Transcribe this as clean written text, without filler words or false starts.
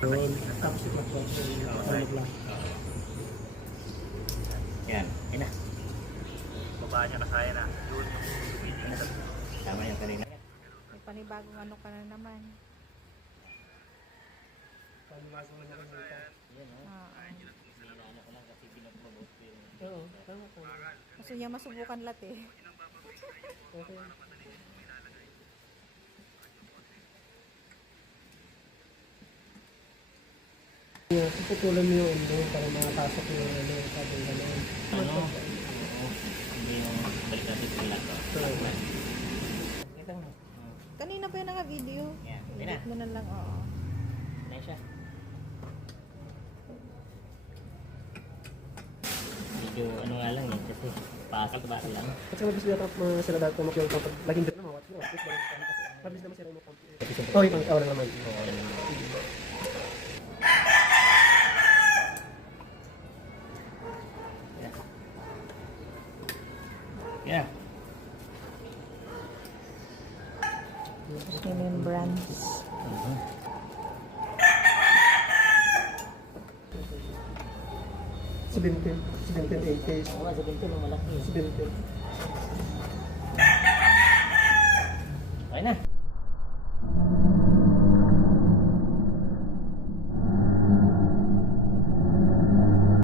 Doon, tapos ito po. Alright. Yan, ayun na. Baba niya na kaya na. Yun. Tama yung kanina. May panibagong ano ka na naman. Panimasok na naman ito. Yan, oh. Ano ko lang kasi pinagmabuti. Oo, tama po. Gusto niya masubukan lahat eh. Okay. Yeah, puputulan mo yung endo para makapasok yung ano, sabi nga naman. Ano? Oo. Hindi yung balik natin sila to. Kita mo. Kanina pa yun naka-video. Yan, yun na. I-edit mo na lang, oo. Na siya. Medyo ano nga lang eh, kasi pakal lang. Kasi mabis na mga sila dahil tumak yung kapag laging dito naman, what's wrong? Mabis naman sila yung computer. Oh, yung pang-awa naman. Oo, yun. Yeah. Remembrance. 17, 8 days. Oo nga, 17 ang malaki. 17. Okay na.